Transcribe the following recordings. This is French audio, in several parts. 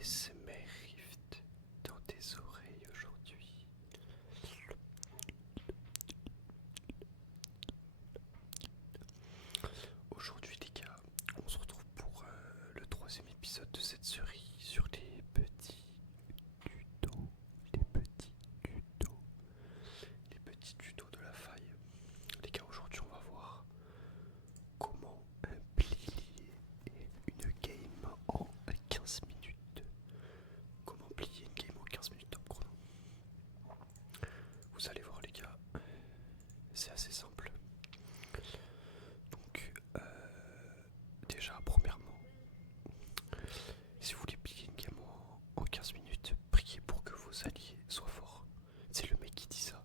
ASMR Rift dans tes oreilles aujourd'hui. Aujourd'hui les gars, on se retrouve pour le troisième épisode de cette série sur les petits tutos. Les petits tutos. Les petits tutos de la faille. Les gars, aujourd'hui on va voir comment plier une game en 15 minutes. Comment plier une game en 15 minutes top chrono. Vous allez voir les gars, c'est assez simple. Donc déjà premièrement, si vous voulez plier une game en 15 minutes, priez pour que vos alliés soient forts. C'est le mec qui dit ça.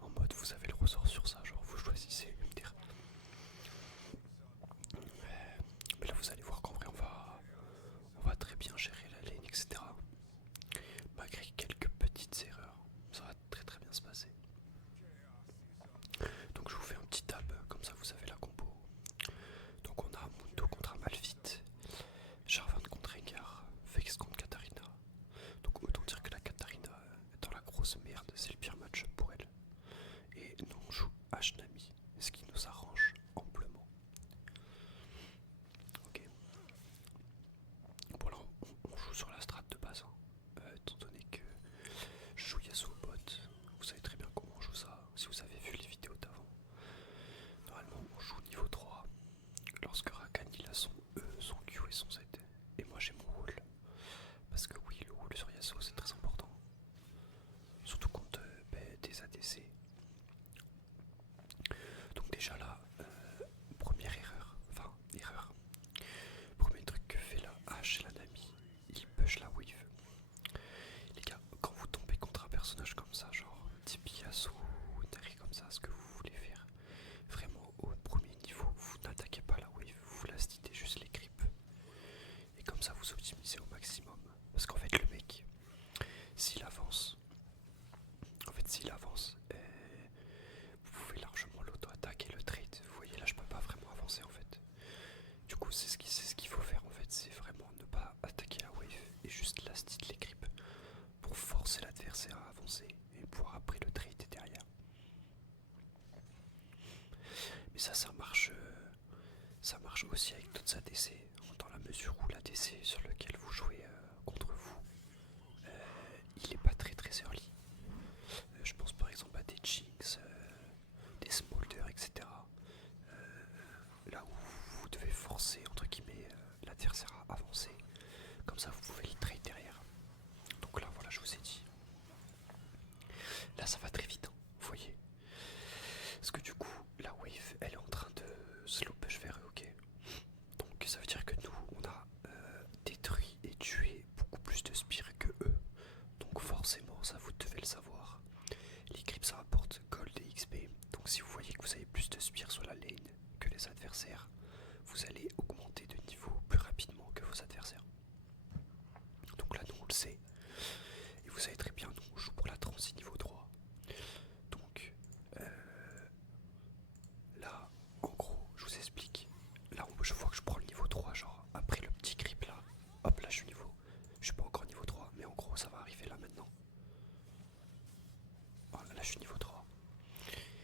En mode vous avez le ressort sur ça, genre vous choisissez une terre. Mais là vous allez voir qu'en vrai on va très bien gérer la lane, etc. Malgré quelques petites erreurs, ça va très très bien se passer. Donc je vous fais un petit tab, comme ça vous savez la compo. Donc on a Mundo contre Amalfit, Jarvan contre Rengar, Vex contre Katarina. Donc autant dire que la Katarina est dans la grosse merde, c'est le pire match pour elle. Et nous on joue Ashnami, ce qui nous arrange amplement. Ok. Bon là on joue sur la strat de base, hein. Étant donné que je joue Yasuo bot, vous savez très bien comment on joue ça, si vous avez vu les vidéos d'avant. Normalement on joue niveau 3 lorsque Rakan il a son E, son Q et son Z. Et moi j'ai mon wall. Parce que oui, le wall sur Yasuo c'est très important. Surtout contre des ADC. Donc déjà là, première erreur. Enfin, erreur. Premier truc que fait la hache, la Nami, il push la wave. Les gars, quand vous tombez contre un personnage comme ça, genre type Yasuo ou Nari comme ça, ce que vous voulez faire, vraiment au premier niveau, vous n'attaquez pas la wave, vous la stitez juste les creeps. Et comme ça vous optimisez au maximum. Parce qu'en fait le mec, s'il avance, vous pouvez largement l'auto-attaque et le trade. Vous voyez là je peux pas vraiment avancer en fait. Du coup c'est ce qu'il faut faire en fait, c'est vraiment ne pas attaquer la wave et juste la stit les creeps pour forcer l'adversaire à avancer et pouvoir après le trade derrière. Mais ça marche aussi avec d'autres ADC, dans la mesure où l'ADC sur lequel vous jouez contre vous, il est pas très très early. Je pense par exemple à des Jinx, des Smolder, etc. Là où vous devez forcer entre guillemets l'adversaire à avancer, comme ça vous pouvez les trade derrière. Donc là voilà, je vous ai dit. Là ça va très vite, hein, vous voyez. Parce que du coup la wave elle est en train de slow push vers eux, ok. Donc ça veut dire que nous on a détruit et tué beaucoup plus de spires que eux. Donc forcément ça vous devez le savoir. Les creeps ça rapporte gold et XP. Donc si vous voyez que vous avez plus de spires sur la lane que les adversaires, vous allez augmenter de niveau plus rapidement que vos adversaires. Donc là nous on le sait. Et vous savez très bien, nous on joue pour la transi niveau 3. Donc là en gros je vous explique. Là je vois que je prends le niveau 3, genre après le petit creep là. Hop là je suis pas encore niveau 3, mais en gros ça va arriver là maintenant. Voilà, là je suis niveau 3.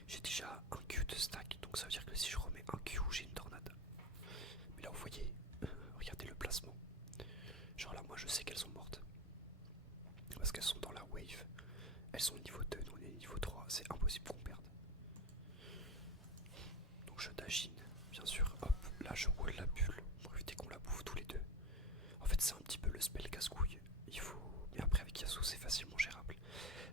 J'ai déjà un Q de stack, donc ça veut dire que si je remets un Q, j'ai une tornade. Mais là vous voyez, regardez le placement. Genre là moi je sais qu'elles sont mortes. Parce qu'elles sont dans la wave. Elles sont niveau 2, nous on est niveau 3, c'est impossible qu'on perde. Donc je dagine, bien sûr, hop, là je wall la bulle pour éviter qu'on la bouffe tous les deux. En fait c'est un petit peu le spell casse-couille. Il faut. Mais après avec Yasuo c'est facilement gérable.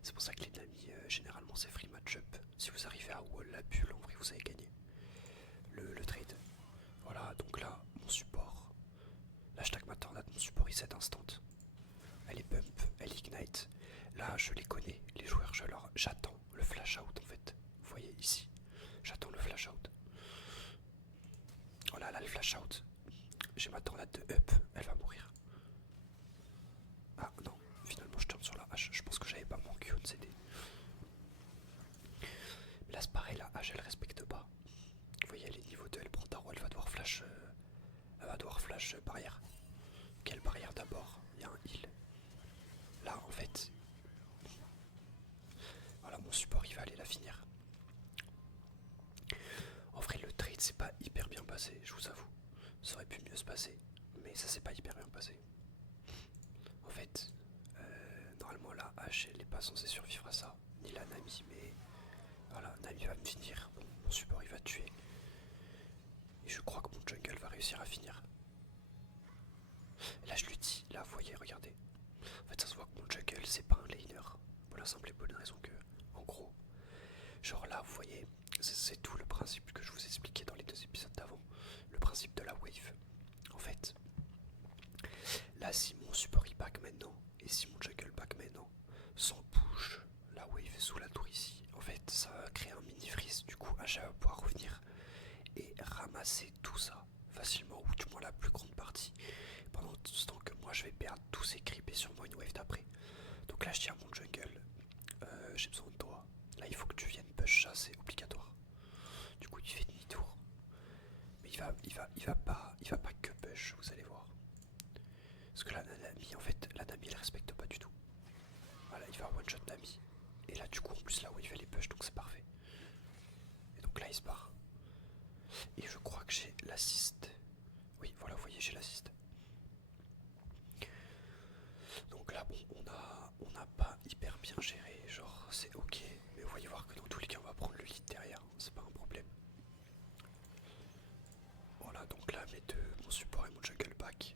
C'est pour ça que les amis, généralement c'est free match-up. Si vous arrivez à wall la bulle, en vrai vous avez gagné le trade. Voilà, donc là, mon support. Là je tag ma tornade, mon support il set instant. Elle est bump, elle ignite. Là je les connais, les joueurs, j'attends le flash out en fait. Vous voyez ici, j'attends le flash out. Voilà, là le flash out. J'ai ma tornade de up, elle va mourir. Ah non, finalement je tourne sur la hache. Je pense que j'avais pas mon Q de CD. Mais là c'est pareil, la hache elle respecte pas. Vous voyez, elle est niveau 2, elle prend tarot, elle va devoir flash barrière. Quelle barrière d'abord? Il y a un heal. fait, voilà, mon support il va aller la finir. En vrai, le trade c'est pas hyper bien passé, je vous avoue. Ça aurait pu mieux se passer, mais ça s'est pas hyper bien passé. En fait, normalement la hache elle est pas censée survivre à ça, ni la Nami, mais voilà, Nami va me finir, bon, mon support il va tuer. Et je crois que mon jungle va réussir à finir. Et là je lui dis, là vous voyez, regardez. En fait ça se voit que mon jungle c'est pas un laner. Pour la simple et bonne raison que, en gros, genre là vous voyez, c'est tout le principe que je vous expliquais dans les 2 épisodes d'avant. Le principe de la wave. En fait, là si mon support il back maintenant, et si mon jungle back maintenant, sans push la wave sous la tour ici, en fait ça va créer un mini freeze. Du coup Asha va pouvoir revenir et ramasser tout ça facilement, ou du moins la plus grande partie, pendant tout ce temps que moi je vais perdre tous ces creeps et sûrement une wave d'après. Donc là je dis à mon jungle, j'ai besoin de toi, là il faut que tu viennes push ça, c'est obligatoire. Du coup il fait demi-tour, mais il va pas que push, vous allez voir. Parce que la Nami, en fait, la Nami elle respecte pas du tout. Voilà, il va one shot Nami. Et là du coup en plus la wave elle est push, donc c'est parfait. Et donc là il se barre. Et je crois que j'ai l'assist. Oui, voilà, vous voyez, j'ai l'assist. Donc là, bon, on n'a pas hyper bien géré. Genre, c'est ok. Mais vous voyez voir que dans tous les cas, on va prendre le lead derrière. Hein, c'est pas un problème. Voilà, donc là, mes deux, mon support et mon jungle back.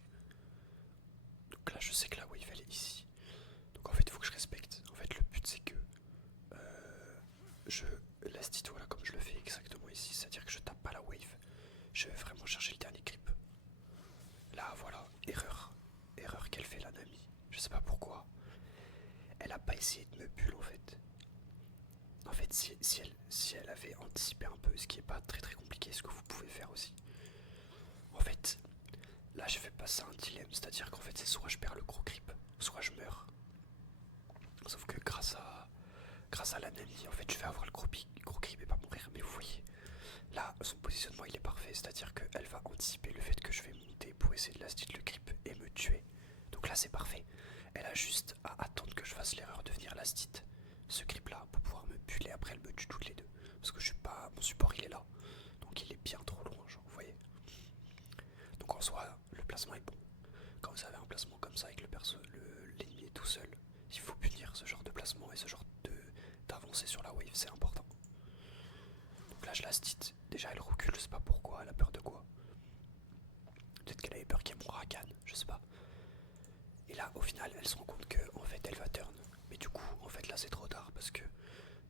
Donc là, je sais que la wave, elle est ici. Donc en fait, il faut que je respecte. En fait, le but, c'est que je laisse voilà, comme je le fais exactement ici. C'est-à-dire que je tape pas la wave. Je vais vraiment chercher le dernier creep. Là, voilà, erreur. Erreur qu'elle fait la Nami. Je sais pas pourquoi. Elle a pas essayé de me bulle en fait. En fait, si elle avait anticipé un peu, ce qui est pas très très compliqué, ce que vous pouvez faire aussi. En fait, là je fais passer un dilemme, c'est-à-dire qu'en fait c'est soit je perds le gros creep, soit je meurs. Sauf que grâce à la Nami, en fait je vais avoir le gros creep et pas mourir. Mais vous voyez, là son positionnement il est parfait, c'est-à-dire qu'elle va anticiper le fait que je vais monter pour essayer de last hit le creep et me tuer. Donc là c'est parfait. Elle a juste à attendre que je fasse l'erreur de venir last hit ce creep là pour pouvoir me buller. Après elle me tue toutes les deux. Parce que je suis pas. Mon support il est là. Donc il est bien trop loin, genre vous voyez. Donc en soi, le placement est bon. Quand vous avez un placement comme ça avec l'ennemi est tout seul, il faut punir ce genre de placement et ce genre d'avancée sur la wave, c'est important. Donc là je last hit. Déjà elle recule, je sais pas pourquoi, elle a peur de quoi. Peut-être qu'elle avait peur qu'il y ait mon Rakan, je sais pas. Et là au final elle se rend compte que en fait elle va turn. Mais du coup en fait là c'est trop tard parce que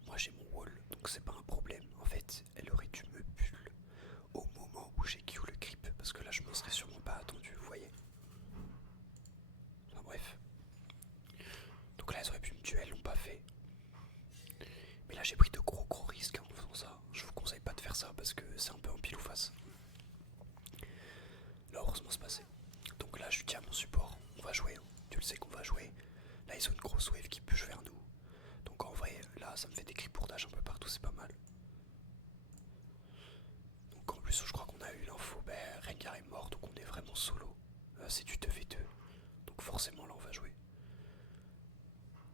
moi j'ai mon wall, donc c'est pas un problème. En fait elle aurait dû me bulle au moment où j'ai Q le creep, parce que là je m'en serais sûrement pas attendu, vous voyez. Enfin bref. Donc là elles auraient pu me tuer, elles l'ont pas fait. Mais là j'ai pris de gros risques en faisant ça. Je vous conseille pas de faire ça parce que c'est un peu un pile ou face. Là heureusement c'est passé. Donc là je lui dis à mon support, on va jouer, hein. Tu le sais qu'on va jouer. Là ils ont une grosse wave qui push vers nous. Donc en vrai là ça me fait des cripourdages un peu partout, c'est pas mal. Donc en plus je crois qu'on a eu l'info, Rengar est mort donc on est vraiment solo. C'est du 2v2. Donc forcément là on va jouer.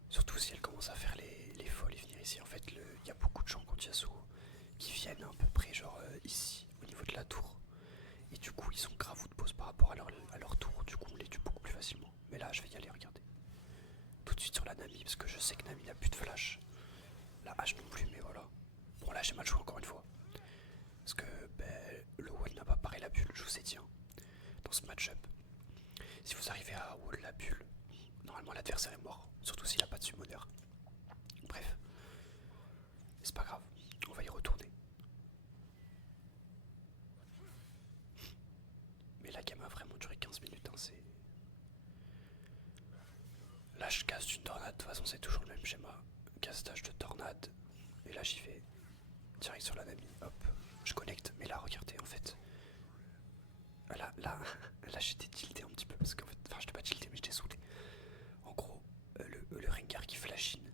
Surtout si elle commence à faire les folles et venir ici. En fait il y a beaucoup de gens contre Yasuo qui viennent à peu près genre ici au niveau de la tour. Et du coup ils sont grave de pause par rapport à leur tour. Du coup on les tue beaucoup plus facilement. Mais là je vais y aller, regardez. Tout de suite sur la Nami parce que je sais que Nami n'a plus de flash. La hache non plus mais voilà. Bon là j'ai mal joué encore une fois. Parce que le wall n'a pas paré la bulle, je vous ai dit hein, dans ce match-up. Si vous arrivez à wall la bulle, normalement l'adversaire est mort. Surtout s'il n'a pas de summoner. Bref. C'est pas grave, on va y retourner. Mais la game a vraiment duré 15 minutes, hein, c'est... Là je casse une tornade, de toute façon c'est toujours le même schéma. Castage de tornade. Et là j'y vais. Direct sur la Nami, hop. Je connecte, mais là regardez en fait. Là j'étais tilté un petit peu parce qu'en fait, enfin j'étais pas tilté mais j'étais saoulé. En gros, le Rengar qui flash in.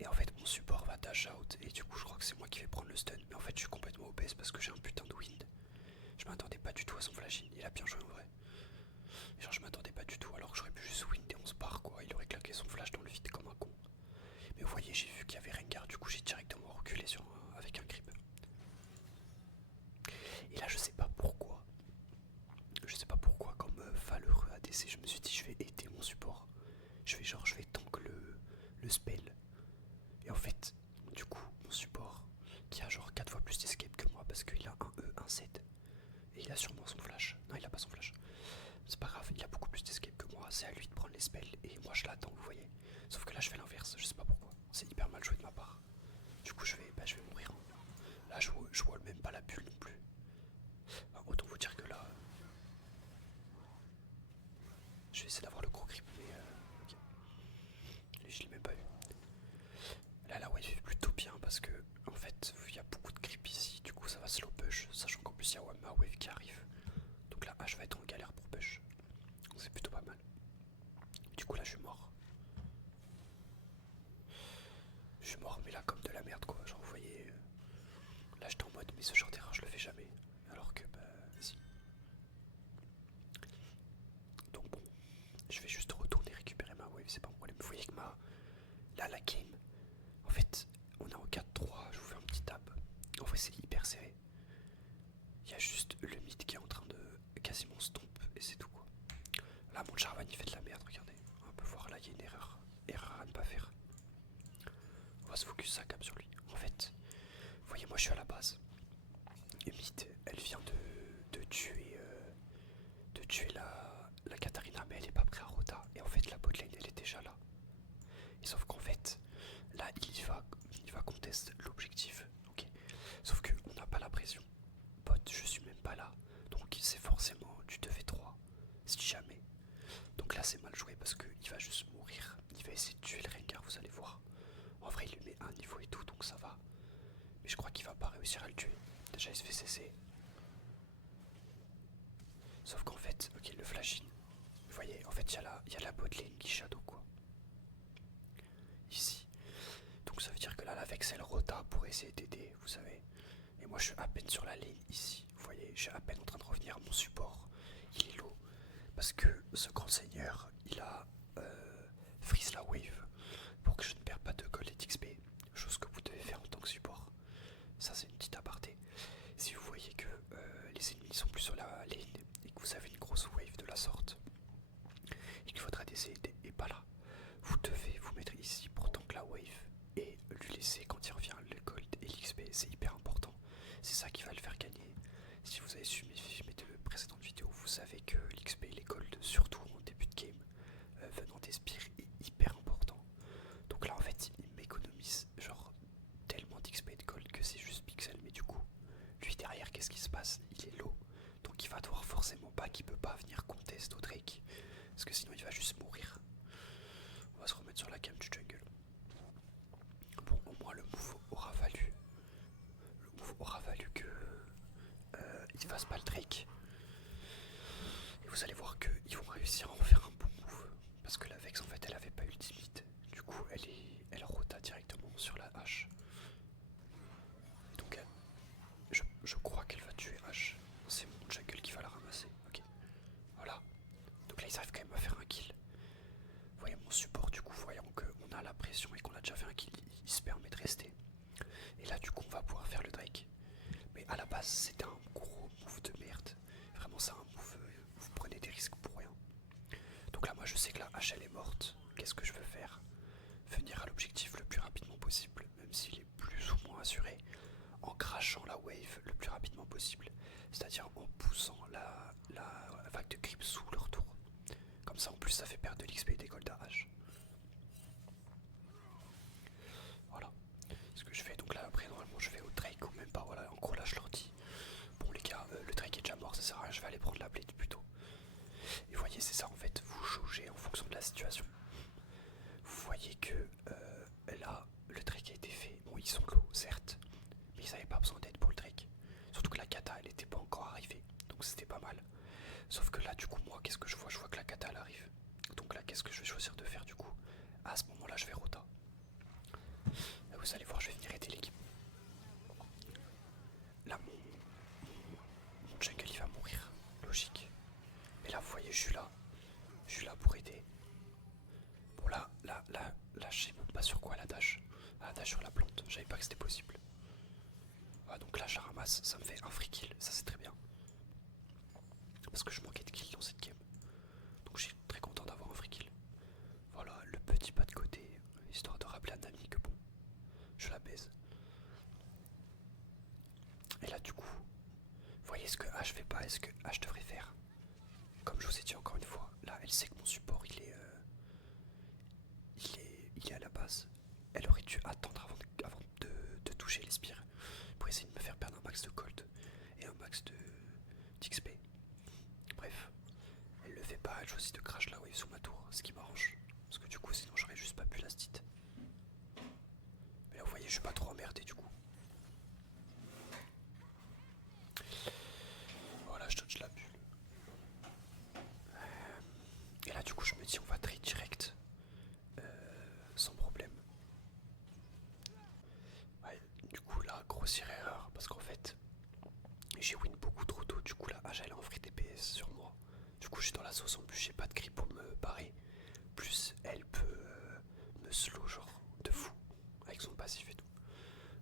Et en fait mon support va dash out et du coup je crois que c'est moi qui vais prendre le stun. Mais en fait je suis complètement OPS parce que j'ai un putain de wind. Je m'attendais pas du tout à son flash in, il a bien joué en vrai. Genre je m'attendais pas du tout alors que j'aurais pu juste wind et on se barre quoi. Il aurait claqué son flash DC, je me suis dit je vais aider mon support. Je vais tank le spell. Et en fait, du coup, mon support, qui a genre 4 fois plus d'escape que moi parce qu'il a un E, un Z, et il a sûrement son flash. Non, il a pas son flash. C'est pas grave, il a beaucoup plus d'escape que moi. C'est à lui de prendre les spells et moi je l'attends, vous voyez. Sauf que là je fais l'inverse, je sais pas pourquoi. C'est hyper mal joué de ma part. Du coup je vais mourir. Là je vois même pas la bulle non plus. Enfin, autant vous dire que là, je vais essayer d'avoir le gros grip, mais ok. Je l'ai même pas eu. Là la wave est plutôt bien parce que en fait il y a beaucoup de creep ici, du coup ça va slow push, sachant qu'en plus il y a ma wave qui arrive. Donc là je vais être en galère pour push. C'est plutôt pas mal. Du coup là je suis mort. Je suis mort mais là comme de la merde quoi, genre vous voyez. Là j'étais en mode mais ce genre d'erreur je le fais jamais. Alors que bah si. Donc bon, je vais juste retourner récupérer ma wave, c'est pas un problème. Vous voyez que là la game, en fait on est en 4-3, je vous fais un petit tab. En vrai c'est hyper serré. Il y a juste le mid qui est en train de quasiment stomp et c'est tout quoi. Là mon Jarvan il fait de la merde, regardez. On peut voir là il y a une erreur. Erreur à ne pas faire. On va se focus ça cap sur lui. En fait, vous voyez moi je suis à la base. Et mid elle vient de tuer la Katarina mais elle est pas prête à rota. Et en fait la botlane elle est déjà là. Et sauf qu'en fait là il va contester l'objectif. Ok. Sauf qu'on n'a pas la pression. Bot je suis même pas là. Donc c'est forcément du 2v3. Si jamais. Donc là c'est mal joué parce qu'il va juste mourir. Il va essayer de tuer le Rengar, vous allez voir. En vrai il lui met un niveau et tout donc ça va. Mais je crois qu'il va pas réussir à le tuer. Déjà il se fait cesser. Sauf qu'en fait, ok le flash in. Vous voyez en fait il y a la bot lane qui shadow quoi. Ici. Donc ça veut dire que là la Vex elle rota pour essayer d'aider, vous savez. Et moi je suis à peine sur la lane ici. Vous voyez, je suis à peine en train de revenir. Mon support, il est low. Parce que ce grand seigneur, il a freeze la wave pour que je ne perde pas de gold et d'XP. Chose que vous devez faire en tant que support. Ça c'est une petite aparté. Si vous voyez que les ennemis sont plus sur la lane et que vous avez une grosse wave de la sorte et qu'il faudra des aider et pas là, vous devez vous mettre ici pour tank la wave et lui laisser quand il revient le gold et l'XP. C'est hyper important. C'est ça qui va le faire gagner. Si vous avez suivi mes deux précédentes vidéos, vous savez que l'XP et les gold, surtout en début de game, venant des spires, est hyper important. Donc là en fait il m'économise genre tellement d'XP et de gold que c'est juste pixel. Mais du coup, lui derrière qu'est-ce qui se passe? Il est low. Donc il va devoir forcément pas, qu'il peut pas venir contest au Drake. Parce que sinon il va juste mourir. On va se remettre sur la cam du jungle. Bon au moins le move aura valu. Le move aura valu que il fasse pas le Drake. Et vous allez voir qu'ils vont réussir à en faire un bon move. Parce que la Vex en fait elle avait pas ultimate. Du coup elle rota directement sur la hache. Donc je crois qu'elle va tuer H. C'est mon jungle qui va la ramasser. Ok. Voilà. Donc là ils arrivent quand même à faire un kill. Vous voyez mon support du coup, voyant qu'on a la pression et qu'on a déjà fait un kill, il se permet de rester. Et là du coup on va pouvoir faire le Drake. Mais à la base c'était un gros move de merde. Vraiment c'est un move, vous prenez des risques pour rien. Donc là moi je sais que la hache elle est morte. Qu'est-ce que je veux faire? Venir à l'objectif le plus rapidement possible, même s'il est plus ou moins assuré, en crachant la wave le plus rapidement possible. C'est-à-dire en poussant la vague de creep sous leur tour. Comme ça en plus ça fait perdre de l'XP et des gold à H. Voilà. Ce que je fais donc là après normalement je vais au Drake ou même pas, voilà, en gros là je leur dis bon les gars le Drake est déjà mort, ça sert à rien, je vais aller prendre la blade plutôt. Et vous voyez c'est ça en fait, vous jaugez en fonction de la situation. Vous voyez que là le Drake a été fait, bon ils sont low certes, mais ils n'avaient pas besoin d'aide pour le Drake. Surtout que la kata elle était pas encore arrivée, donc c'était pas mal. Sauf que là du coup moi qu'est-ce que je vois? Je vois que la kata elle arrive. Donc là qu'est-ce que je vais choisir de faire du coup? À ce moment là je vais rota. Là, vous allez voir je vais venir aider l'équipe. Là mon jungle il va mourir, logique. Mais là vous voyez je suis là pour aider. Bon là je sais même pas sur quoi la dash. La dash sur la plante, je savais pas que c'était possible. Ah, donc là je la ramasse, ça me fait un free kill, ça c'est très bien. Parce que je manquais de kill dans cette game. Donc j'ai je fais pas, est-ce que H devrait faire? Comme je vous ai dit encore une fois, là elle sait que mon support il est à la base. Elle aurait dû attendre avant de toucher les spires pour essayer de me faire perdre un max de gold et un max d'XP. Bref, elle le fait pas, elle choisit de crash la wave sous ma tour, ce qui m'arrange. Parce que du coup sinon j'aurais juste pas pu la stit. Mais là vous voyez je suis pas trop emmerdé du coup. Voilà, je dodge la bulle. Et là du coup je me dis on va trade direct. Sans problème. Ouais, du coup là grossière erreur parce qu'en fait j'ai win beaucoup trop tôt. Du coup là H elle a un free DPS sur moi. Du coup je suis dans la sauce en plus, j'ai pas de grip pour me barrer. Plus elle peut me slow genre de fou avec son passif et tout.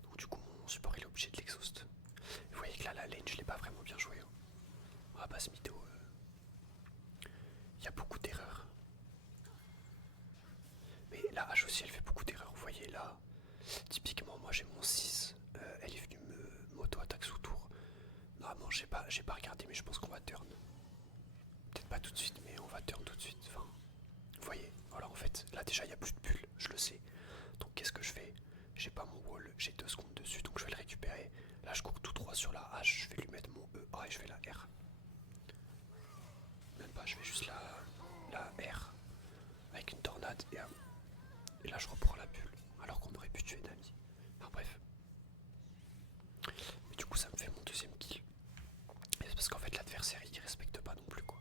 Donc du coup mon support il est obligé de l'exhaust. Vous voyez que là la lane je l'ai pas vraiment bien joué. Hein. On va pas se mytho. Il y a beaucoup d'erreurs. Mais la H aussi elle fait beaucoup d'erreurs. Vous voyez là, typiquement moi j'ai mon 6. Elle est venue m'auto-attaque sous tour. Normalement j'ai pas regardé mais je pense qu'on va turn. Peut-être pas tout de suite mais on va turn tout de suite. Enfin, vous voyez, voilà en fait, là déjà il n'y a plus de bulle, je le sais. Donc qu'est-ce que je fais? J'ai pas mon wall, j'ai 2 secondes dessus donc je vais le récupérer. Là je cours tout droit sur la H, je vais lui mettre mon EA et je fais la R. Même pas, je fais juste la R avec une tornade et là je reprends la bulle alors qu'on aurait pu tuer Nami. Enfin bref. Mais du coup ça me fait mon deuxième kill. Et c'est parce qu'en fait l'adversaire il respecte pas non plus quoi.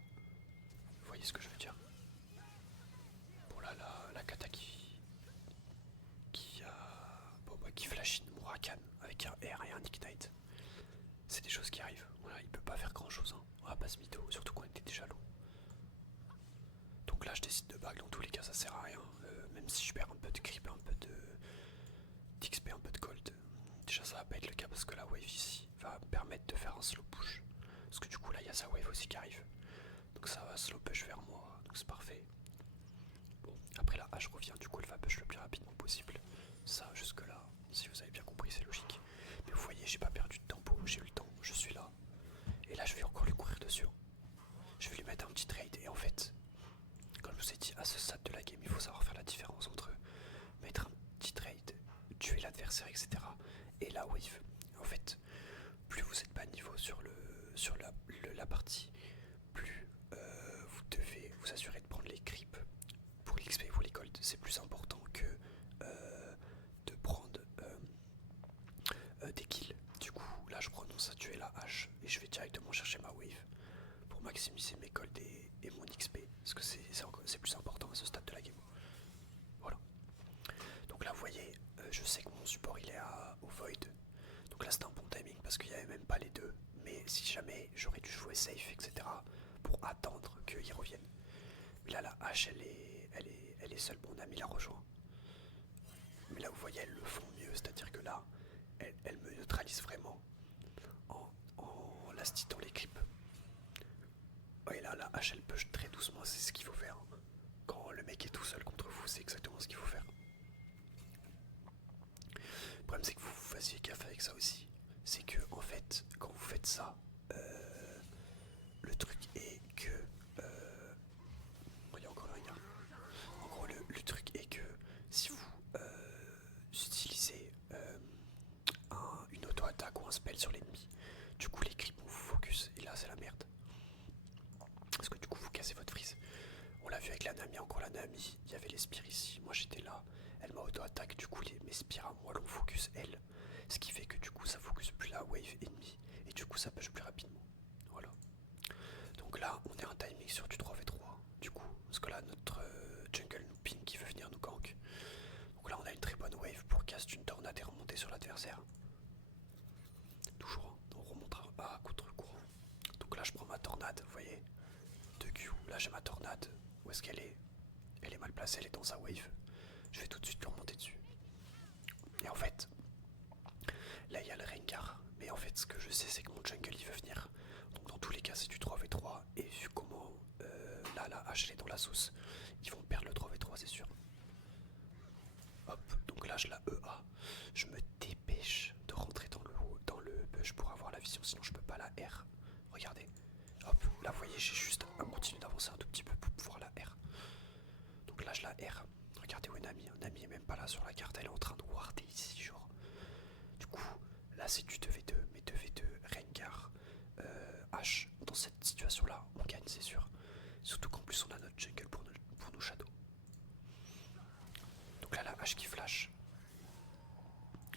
Vous voyez ce que je veux dire? Bon là la kata qui flash in mon Rakan avec un R et un Ignite. C'est des choses qui arrivent. Voilà, il peut pas faire grand chose. Hein. On va pas se mytho, surtout qu'on était déjà low. Donc là je décide de back, dans tous les cas ça sert à rien. Même si je perds un peu de creep, un peu d'XP, un peu de gold. Déjà ça va pas être le cas parce que la wave ici va me permettre de faire un slow push. Parce que du coup là il y a sa wave aussi qui arrive. Donc ça va slow push vers moi, donc c'est parfait. Bon, après la hache revient, du coup elle va push le plus rapidement possible. Ça jusque là, si vous avez bien compris c'est logique. Mais vous voyez j'ai pas perdu de tempo, j'ai eu le temps, je suis là. Et là je vais encore lui courir dessus. Je vais lui mettre un petit trade et en fait, comme je vous ai dit à ce stade de la game, il faut savoir faire la différence entre mettre un petit trade, tuer l'adversaire, etc. et la wave. En fait, plus vous êtes bas niveau sur la partie, plus vous devez vous assurer de prendre les creeps pour l'XP et pour les golds. C'est plus important que de prendre des kills. Du coup, là je prononce à tuer la hache et je vais directement chercher ma wave pour maximiser mes golds et mon XP. Parce que c'est plus important à ce stade de la game. Voilà. Donc là vous voyez, je sais que mon support il est au void. Donc là c'était un bon timing parce qu'il n'y avait même pas les deux. Mais si jamais j'aurais dû jouer safe, etc. pour attendre qu'ils reviennent. Mais là la hache elle est seule, mon ami la rejoint. Mais là vous voyez elles le font mieux, c'est-à-dire que là elle me neutralise vraiment en lastitant les creeps. Ouais là la hache elle push très doucement, c'est ce qu'il faut faire. Quand le mec est tout seul contre vous, c'est exactement ce qu'il faut faire. Le problème c'est que vous fassiez gaffe avec ça aussi. C'est que en fait, quand vous faites ça, le truc est que... il y a encore un gars. En gros, le truc est que si vous utilisez une auto-attaque ou un spell sur l'ennemi, du coup les creeps vont vous focus et là c'est la merde. Parce que du coup vous cassez votre freeze. On l'a vu avec la Nami, encore la Nami, il y avait les spires ici, moi j'étais là, elle m'a auto-attaque, du coup mes spires à moi l'ont focus elle. Ce qui fait que du coup ça focus plus la wave ennemie et du coup ça push plus rapidement. Voilà. Donc là on est un timing sur du 3v3 du coup. Parce que là notre jungle nous ping qui veut venir nous gank. Donc là on a une très bonne wave pour cast une tornade et remonter sur l'adversaire. Toujours, hein, on remonte à contre-courant. Donc là je prends ma tornade, vous voyez. 2Q, là j'ai ma tornade. Où est-ce qu'elle est? Elle est mal placée, elle est dans sa wave. Je vais tout de suite lui remonter dessus. Et en fait, là il y a le Rengar. Mais en fait ce que je sais c'est que mon jungle il veut venir. Donc dans tous les cas c'est du 3v3. Et vu comment là la hache elle est dans la sauce, ils vont perdre le 3v3 c'est sûr. Hop, donc là je la EA. Je me dépêche de rentrer dans le push pour avoir la vision, sinon je peux pas la R. Regardez. Hop, là vous voyez j'ai juste à continuer d'avancer un tout petit peu pour pouvoir la R. Donc là je la R. Regardez où est Nami. Nami est même pas là sur la carte, elle est en train de warder ici genre. Du coup, là c'est du 2v2, mais 2v2, Rengar, H. Dans cette situation là, on gagne c'est sûr. Surtout qu'en plus on a notre jungle pour nos shadows. Donc là la H qui flash.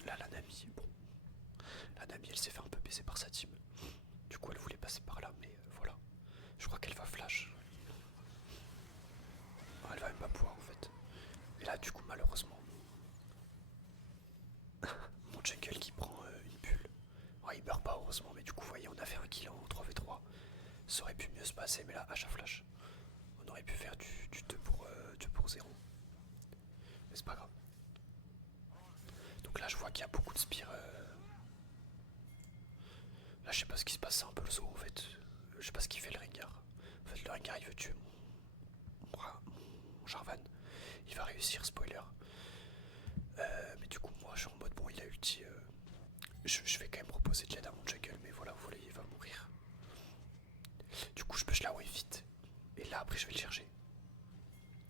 Là la Nami, bon. La Nami elle s'est fait un peu baiser par sa team. Du coup elle voulait passer par là, mais voilà. Je crois qu'elle va flash. Oh, elle va même pas pouvoir en fait. Et là du coup malheureusement, mon jungle qui prend une bulle. Oh, il meurt pas heureusement, mais du coup vous voyez on a fait un kill en 3v3. Ça aurait pu mieux se passer, mais là H à flash. On aurait pu faire du 2 pour 0. Mais c'est pas grave. Donc là je vois qu'il y a beaucoup de spires. Là je sais pas ce qui se passe, c'est un peu le zoo en fait. Je sais pas ce qu'il fait le Rengar. En fait le Rengar il veut tuer mon Jarvan. Il va réussir, spoiler. Mais du coup moi je suis en mode bon il a ulti. Je vais quand même reposer de l'aide à mon jungle, mais voilà vous voyez il va mourir. Du coup je push la wave vite. Et là après je vais le chercher.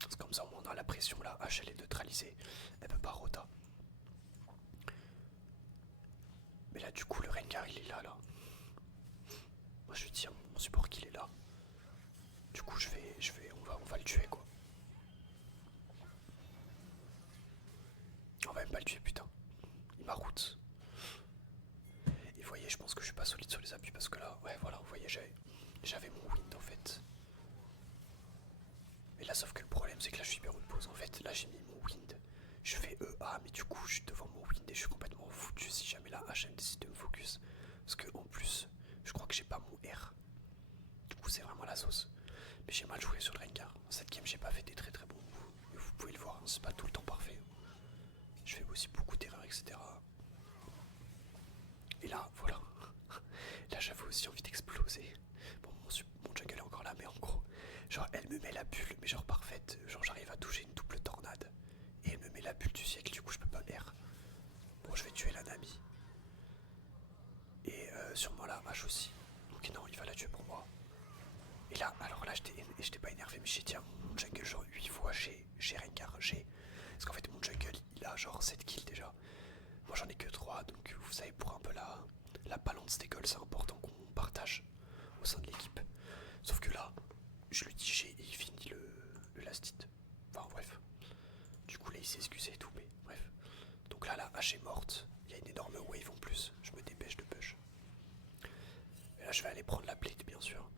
C'est comme ça au moins on a la pression là, H elle est neutralisée. Elle peut pas rota. Mais là du coup le Rengar il est là. Moi je dis à mon support qu'il est là. Du coup on va le tuer quoi. On va même pas le tuer putain. Il m'a route. Et vous voyez je pense que je suis pas solide sur les appuis parce que là, ouais voilà, vous voyez j'avais mon wind en fait. Mais là sauf que le problème c'est que là je suis hyper de pause en fait. Là j'ai mis mon wind. Je fais EA mais du coup je suis devant mon wind et je suis complètement foutu si jamais la HM décide de me focus. Parce que en plus je crois que j'ai pas mon R. Du coup c'est vraiment la sauce. Mais j'ai mal joué sur le Rengar. Cette game j'ai pas fait des très très bons moves. Vous pouvez le voir, hein, c'est pas tout le temps parfait. Je fais aussi beaucoup d'erreurs etc. Et là voilà. Là j'avais aussi envie d'exploser. Bon mon jungle est encore là mais en gros genre elle me met la bulle mais genre parfaite. Genre j'arrive à toucher une double tornade. Et elle me met la bulle du siècle, du coup je peux pas R. Bon je vais tuer la Nami. Et sûrement la H aussi. Donc non il va la tuer pour moi. Et là alors là j'étais pas énervé mais j'ai dit à mon jungle genre 8 fois j'ai Rengar G. Parce qu'en fait mon jungle il a genre 7 kills déjà. Moi j'en ai que 3 donc vous savez pour un peu la balance des goals c'est important qu'on partage au sein de l'équipe. Sauf que là je lui dis G et il finit le last hit. Enfin bref. Du coup là il s'est excusé et tout mais bref. Donc là la hache est morte. Il y a une énorme wave en plus. Je me dépêche de push. Et là je vais aller prendre la plate bien sûr.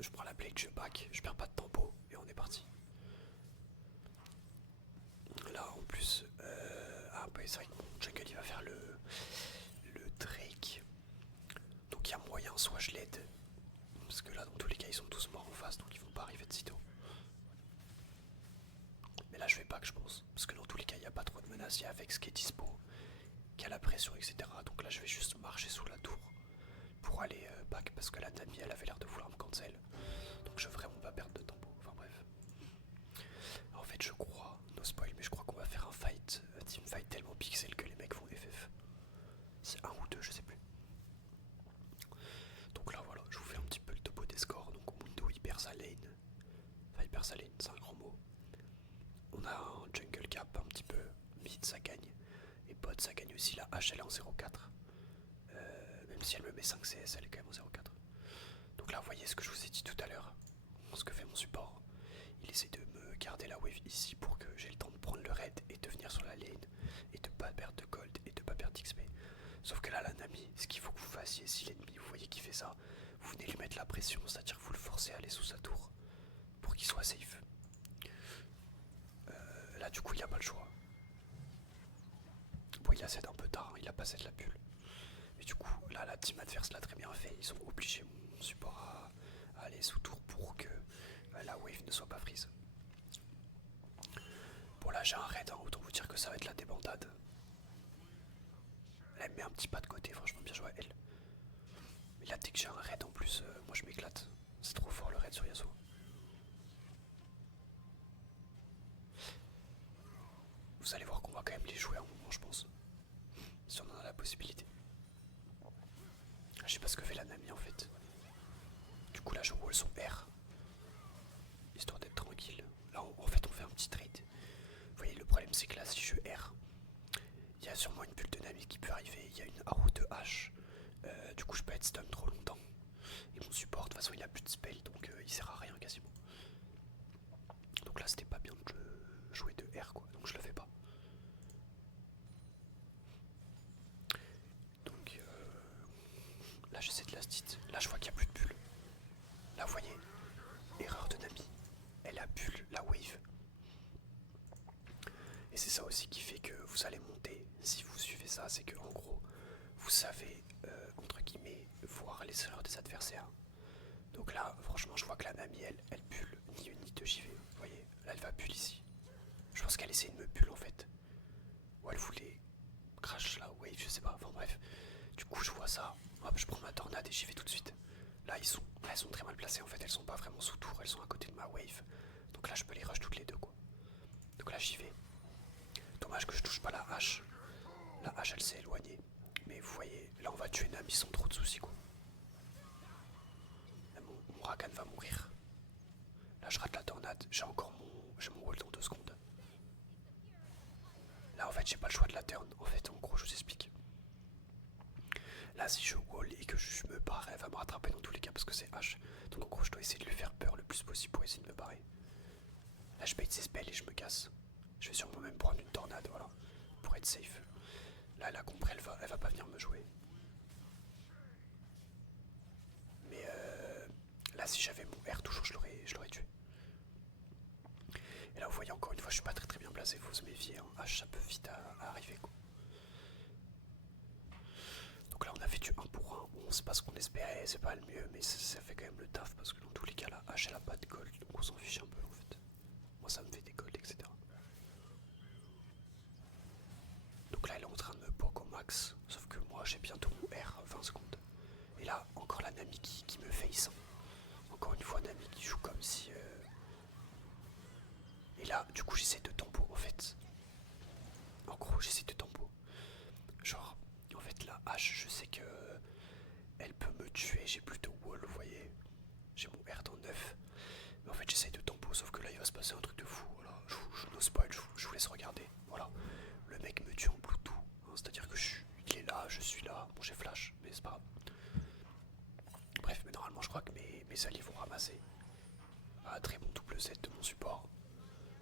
Je prends la plate, je back, je perds pas de tempo et on est parti. Là en plus, c'est vrai que mon jungle il va faire le Drake. Donc il y a moyen, soit je l'aide. Parce que là dans tous les cas ils sont tous morts en face donc ils vont pas arriver de sitôt. Mais là je vais back je pense. Parce que dans tous les cas il n'y a pas trop de menaces, il y a Vex qui est dispo, qui a la pression etc. Donc là je vais juste marcher sous la tour pour aller back parce que la Nami elle avait l'air de vouloir me cancel. Donc je veux vraiment pas perdre de tempo, enfin bref. En fait je crois, no spoil, mais je crois qu'on va faire un fight, un team fight tellement pixel que les mecs vont FF. C'est un ou deux, je sais plus. Donc là voilà, je vous fais un petit peu le topo des scores. Donc Mundo il perd sa lane. Enfin il perd sa lane, c'est un grand mot. On a un jungle cap un petit peu, mid ça gagne. Et bot ça gagne aussi, la H elle est en 0,4. Même si elle me met 5 CS, elle est quand même en 0,4. Donc là vous voyez ce que je vous ai dit tout à l'heure. Ce que fait mon support. Il essaie de me garder la wave ici pour que j'ai le temps de prendre le raid et de venir sur la lane et de pas perdre de gold et de pas perdre d'XP. Sauf que là la Nami, ce qu'il faut que vous fassiez si l'ennemi vous voyez qu'il fait ça, vous venez lui mettre la pression, c'est-à-dire que vous le forcez à aller sous sa tour pour qu'il soit safe. Là du coup il n'y a pas le choix. Bon il a set un peu tard, hein, il a pas set la bulle. Mais du coup là la team adverse l'a très bien fait, ils ont obligé mon support à aller sous tour pour que la wave ne soit pas freeze. Bon là j'ai un raid, hein, autant vous dire que ça va être la débandade. Elle me met un petit pas de côté, franchement bien joué à elle. Mais là dès que j'ai un raid en plus, moi je m'éclate. C'est trop fort le raid sur Yasuo. Vous allez voir qu'on va quand même les jouer un moment je pense. Si on en a la possibilité. d'arriver, il y a une arrow de hache. Du coup je peux être stun trop longtemps. Et mon support, de toute façon il a plus de spell, donc il sert à rien quasiment. Donc là c'était pas bien de jouer de R quoi, donc je le fais pas. Donc là j'essaie de last hit. Là je vois qu'il n'y a plus de bulle. Là vous voyez, erreur de Nami. Elle a bulle la wave. Et c'est ça aussi qui fait que vous allez monter. Si vous suivez ça, c'est que en gros, vous savez, entre guillemets, voir les erreurs des adversaires. Donc là, franchement, je vois que la Nami, elle bulle ni une ni deux JV. Vous voyez, là elle va bulle ici. Je pense qu'elle essaie de me bulle en fait. Ou elle voulait crash la wave, je sais pas. Enfin bref. Du coup, je vois ça. Hop, je prends ma tornade et j'y vais tout de suite. Là, elles sont très mal placées en fait. Elles sont pas vraiment sous tour, elles sont à côté de ma wave. Donc là, je peux les rush toutes les deux quoi. Donc là, j'y vais. Dommage que je touche pas la hache. La hache elle s'est éloignée. Mais vous voyez, là on va tuer Nami sans trop de soucis quoi. Là, mon Rakan va mourir. Là je rate la tornade. J'ai mon wall dans 2 secondes. Là en fait j'ai pas le choix de la turn. En fait en gros je vous explique. Là si je wall et que je me barre, elle va me rattraper dans tous les cas parce que c'est hache. Donc en gros je dois essayer de lui faire peur le plus possible pour essayer de me barrer. Là je bait ses spells et je me casse. Je vais sûrement même prendre une tornade, voilà, pour être safe. Là elle a compris, elle va pas venir me jouer. Mais là si j'avais mon R toujours je l'aurais tué. Et là vous voyez encore une fois je suis pas très bien placé, faut se méfier, hein. H ça peut vite arriver quoi. Donc là on a fait du 1 pour 1, bon c'est pas ce qu'on espérait, c'est pas le mieux, mais ça fait quand même le taf parce que dans tous les cas la H elle a pas de gold, donc on s'en fiche un peu en fait. Moi ça me fait des golds etc. Donc là elle est en train de me poke au max, sauf que moi j'ai bientôt mon R, 20 secondes. Et là encore la Nami qui me face. Encore une fois Nami qui joue comme si... Et là du coup j'essaie de tempo en fait. En gros j'essaie de tempo. Genre en fait la hache je sais que elle peut me tuer, j'ai plutôt wall vous voyez. J'ai mon R dans 9. Mais en fait j'essaie de tempo sauf que là il va se passer un truc de fou. Voilà. Je n'ose spoil, je vous laisse regarder. Voilà. Le mec me tue en Bluetooth. Hein, c'est-à-dire que il est là, je suis là. Bon j'ai flash, mais c'est pas grave. Bref, mais normalement je crois que mes alliés vont ramasser. Ah, très bon double Z de mon support.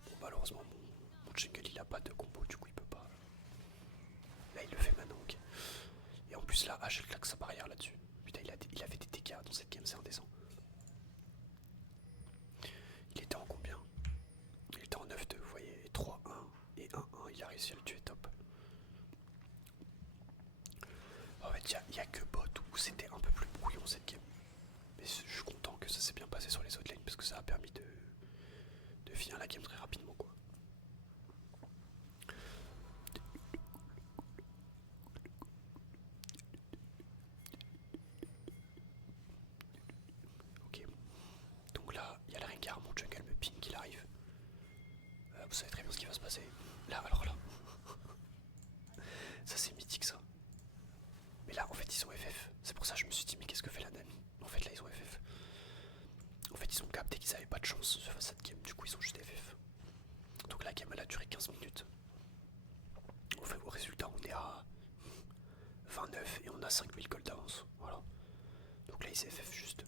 Bon malheureusement mon jungle il a pas de combo, du coup il peut pas. Là il le fait maintenant, ok. Et en plus là, H elle claque sa barrière là-dessus. Putain il a fait des dégâts dans cette game, c'est indécent. Il était en combien? Il était en 9-2, vous voyez, 3-1 et 1-1, il a réussi à le tuer, top. En fait, il y a que bot où c'était un peu plus brouillon cette game. Mais je suis content que ça s'est bien passé sur les autres lanes parce que ça a permis de finir la game très rapidement quoi. Ok. Donc là, il y a le Rengar, mon jungle me ping qu'il arrive. Vous savez très bien ce qui va se passer. Là, alors là. Ça c'est mythique ça. Mais là en fait ils ont FF. C'est pour ça que je me suis dit mais qu'est-ce que fait la Nami? En fait là ils ont FF. En fait ils ont capté qu'ils avaient pas de chance sur cette game. Du coup ils ont juste FF. Donc la game elle a duré 15 minutes. Au résultat on est à 29 et on a 5000 gold d'avance. Voilà. Donc là ils FF juste.